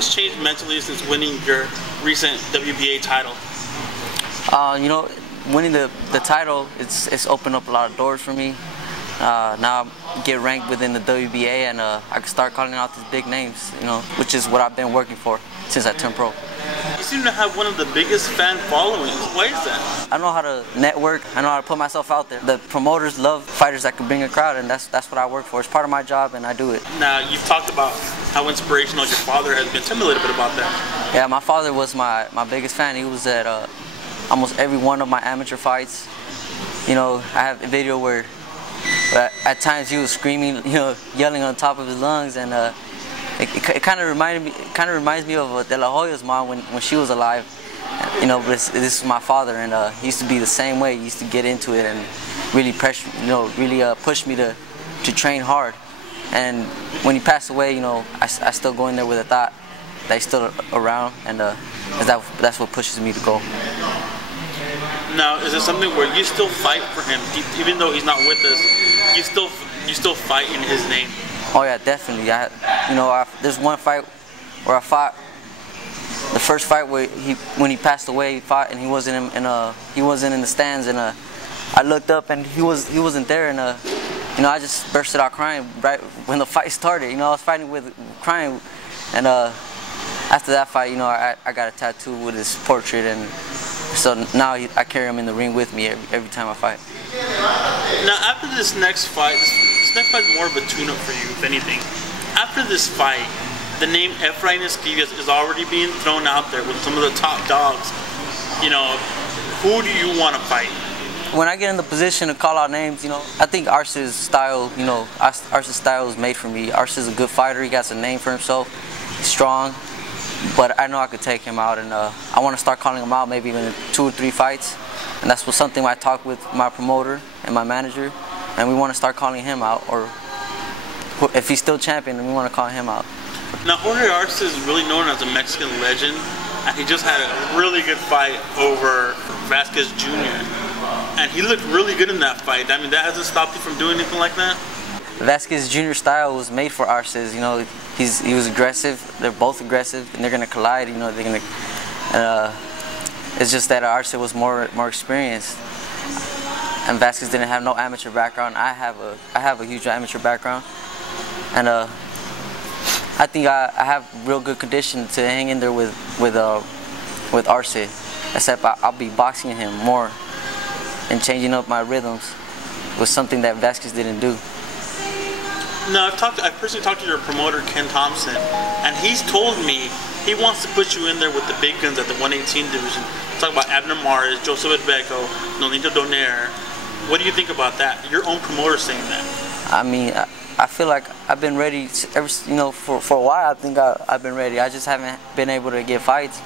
things changed mentally since winning your recent WBA title? You know, winning the title, it's opened up a lot of doors for me. Now I get ranked within the WBA, and I can start calling out these big names, you know, which is what I've been working for since I turned pro. You seem to have one of the biggest fan followings. Why is that? I know how to network. I know how to put myself out there. The promoters love fighters that can bring a crowd, and that's what I work for. It's part of my job, and I do it. Now, you've talked about how inspirational your father has been. Tell me a little bit about that. Yeah, my father was my biggest fan. He was at almost every one of my amateur fights. You know, I have a video where at times he was screaming, you know, yelling on top of his lungs, and it kind of reminds me of De La Hoya's mom when she was alive. You know, but this is my father, and he used to be the same way. He used to get into it and really pressure, you know, really push me to train hard. And when he passed away, you know, I still go in there with a thought that he's still around, and that's what pushes me to go. Now, is it something where you still fight for him, even though he's not with us? You still fight in his name? Oh yeah, definitely. There's one fight where I fought. The first fight where when he passed away, he fought, and he wasn't in the stands, and I looked up and he wasn't there, and you know, I just bursted out crying right when the fight started. You know, I was fighting with crying, and after that fight, you know, I got a tattoo with his portrait, and so now I carry him in the ring with me every time I fight. Now, after this next fight is more of a tune-up for you, if anything. After this fight, the name EFRAIN Esquivia is already being thrown out there with some of the top dogs. You know, who do you want to fight? When I get in the position to call out names, you know, I think Arce's style, you know, Arce's style is made for me. Arce is a good fighter. He got a name for himself. He's strong, but I know I could take him out, and I want to start calling him out maybe in 2 or 3 fights. And that's something I talk with my promoter and my manager, and we want to start calling him out, or if he's still champion, then we want to call him out. Now, Jorge Arce is really known as a Mexican legend, and he just had a really good fight over Vasquez Jr. And he looked really good in that fight. I mean, that hasn't stopped you from doing anything like that? Vasquez Jr. style was made for Arce. You know, he was aggressive. They're both aggressive, and they're gonna collide. You know, they're gonna. It's just that Arce was more experienced, and Vasquez didn't have no amateur background. I have a huge amateur background, and I think I have real good condition to hang in there with Arce. Except I'll be boxing him more and changing up my rhythms was something that Vasquez didn't do. No, I personally talked to your promoter, Ken Thompson, and he's told me he wants to put you in there with the big guns at the 118 division. Talk about Abner Mares, Joseph Edbeco, Nolito Donaire. What do you think about that? Your own promoter saying that. I mean, I feel like I've been ready for a while. I think I've been ready. I just haven't been able to get fights,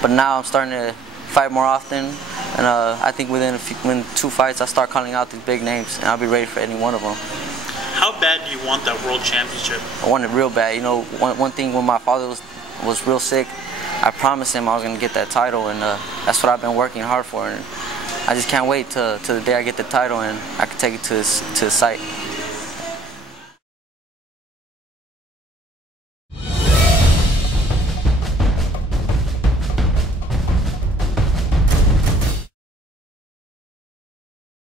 but now I'm starting to fight more often, and I think within 2 fights, I start calling out these big names, and I'll be ready for any one of them. How bad do you want that world championship? I want it real bad. You know, one thing when my father was real sick, I promised him I was going to get that title, and that's what I've been working hard for. And I just can't wait till the day I get the title and I can take it to his site.